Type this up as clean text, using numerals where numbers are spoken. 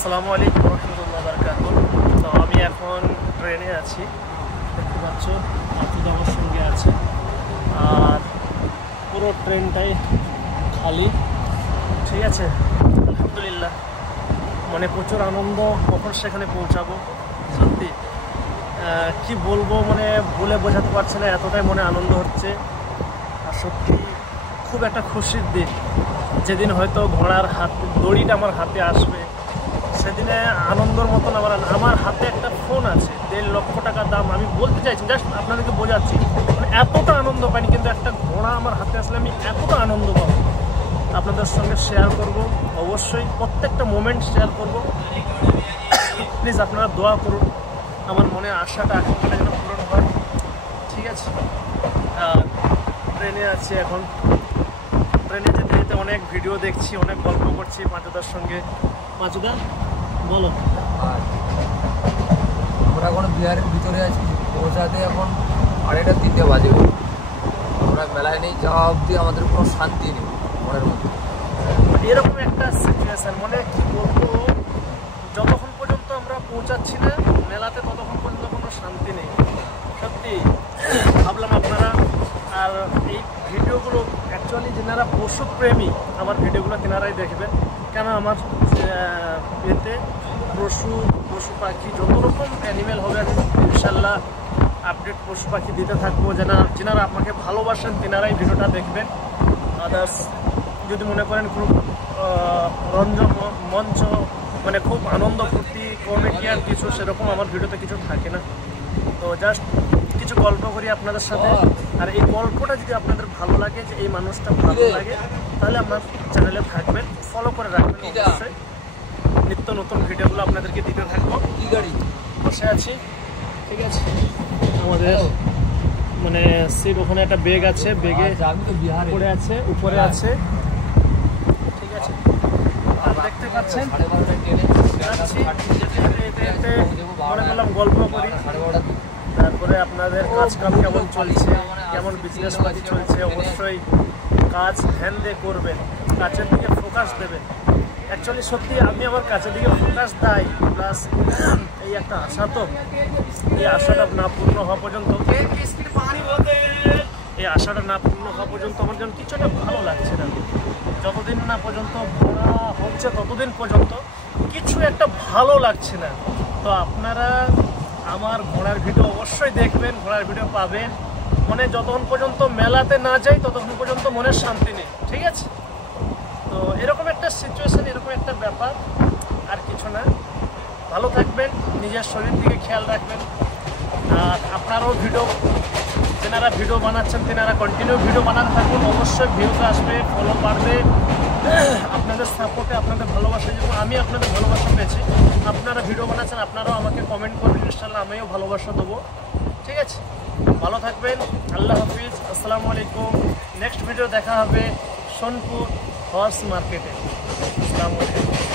আসসালামু আলাইকুম রহমতুল্লাহ বারাকাতুহু। তো আমি এখন ট্রেনে আছি, দেখতে পাচ্ছ আতুদ আমার সঙ্গে আছে, আর পুরো ট্রেনটাই খালি। ঠিক আছে, আলহামদুলিল্লাহ, মানে প্রচুর আনন্দ। কখন সেখানে পৌঁছাবো সত্যি কি বলবো, মানে বলে বোঝাতে পারছে না, এতটাই মনে আনন্দ হচ্ছে। আর সত্যি খুব একটা খুশির দিন, যেদিন হয়তো ঘোড়ার দড়িটা আমার হাতে আসবে, সেদিনে আনন্দর মতন আমার হাতে একটা ফোন আছে 1.5 লক্ষ টাকা দাম। আমি বলতে চাইছি, জাস্ট আপনাদেরকে বোঝাচ্ছি, মানে এতটা আনন্দ পাইনি, কিন্তু একটা ঘোড়া আমার হাতে আসলে আমি এতটা আনন্দ পাবো। আপনাদের সঙ্গে শেয়ার করব, অবশ্যই প্রত্যেকটা মোমেন্ট শেয়ার করব। প্লিজ আপনারা দোয়া করুন, আমার মনে আশাটা আকাঙ্ক্ষাটা যেন পূরণ হয়। ঠিক আছে, ট্রেনে আছি এখন। ট্রেনে যেতে যেতে অনেক ভিডিও দেখছি, অনেক গল্প করছি পাঁচুদার সঙ্গে। পাঁচুদা বলো। আমরা এখন বিহারের ভিতরে আছি, পৌঁছাতে এখন 2:30 বাজে। আমরা মেলায় নেই, যাওয়া অবধি আমাদের কোনো শান্তি নেই মনের মধ্যে। এরকম একটা সিচুয়েশান, মানে কি বলবো, যতক্ষণ পর্যন্ত আমরা পৌঁছাচ্ছি না মেলাতে ততক্ষণ পর্যন্ত কোনো শান্তি নেই। সত্যি ভাবলাম আপনারা আর এই ভিডিওগুলো অ্যাকচুয়ালি যেনারা পশুপ্রেমী আমার ভিডিওগুলো তেনারাই দেখবেন, কেন আমার এতে পশু পাখি যত রকম অ্যানিমেল হবে আমি ইনশাল্লাহ আপডেট পশু পাখি দিতে থাকবো। যেনারা আমাকে ভালোবাসেন তেনারাই ভিডিওটা দেখবেন। আদার্স যদি মনে করেন খুব মঞ্চ, মানে খুব আনন্দ ফুর্তি কমেডিয়ান কিছু, সেরকম আমার ভিডিওতে কিছু থাকে না। তো জাস্ট কিছু গল্প করি আপনাদের সাথে, আর এই গল্পটা যদি আপনাদের ভালো লাগে, যে এই মানুষটা ভালো লাগে, তাহলে আমার চ্যানেলে থাকবেন, ফলো করে রাখবেন। অবশ্যই নিত্য নতুন ভিডিওগুলো আপনাদেরকে দিতে থাকবো। কি গাড়ি বসে আছি, ঠিক আছে। আমাদের মানে সিট ওখানে একটা বেগ আছে, বেগে আমি তো বিহারে উপরে আছে, উপরে আছে। ঠিক আছে, আর দেখতে পাচ্ছেন মনে করলাম গল্প করি, তারপরে আপনাদের কাজ কাম কেমন চলছে, কেমন বিজনেস পাতি চলছে। অবশ্যই কাজ হ্যান্ড দিয়ে করবেন, কাজের দিকে ফোকাস দেবেন। অ্যাকচুয়ালি সত্যি আমি আমার কাজের দিকে ফোকাস দেয়, প্লাস এই একটা আশা, তো এই আশাটা না পূর্ণ হওয়া পর্যন্ত, এই আশাটা না পূর্ণ হওয়া পর্যন্ত আমার যেন কিছু একটা ভালো লাগছে না। যতদিন না পর্যন্ত ঘোরা হচ্ছে ততদিন পর্যন্ত কিছু একটা ভালো লাগছে না। তো আপনারা আমার ঘোড়ার ভিডিও অবশ্যই দেখবেন, ঘোড়ার ভিডিও পাবেন। মানে যতক্ষণ পর্যন্ত মেলাতে না যাই ততক্ষণ পর্যন্ত মনের শান্তি নেই। ঠিক আছে, তো এরকম একটা সিচুয়েশান, এরকম একটা ব্যাপার, আর কিছু না। ভালো থাকবেন, নিজের শরীর দিকে খেয়াল রাখবেন। আর আপনারাও যেনারা ভিডিও বানাচ্ছেন তেনারা কন্টিনিউ ভিডিও বানাতে থাকুন। অবশ্যই ভিউতে আসবে, ফলো বাড়বে। আপনাদের সাপোর্টে, আপনাদের ভালোবাসা, যেমন আমি আপনাদের ভালোবাসা পেয়েছি, আপনারা ভিডিও বানাচ্ছেন, আপনারাও আমাকে কমেন্ট করবেন, ইনশাল্লাহ আমিও ভালোবাসা দেবো। ঠিক আছে, ভালো থাকবেন, আল্লাহ হাফিজ, আসসালামু আলাইকুম। নেক্সট ভিডিও দেখা হবে সোনপুর হর্স মার্কেটে। আসসালামু আলাইকুম।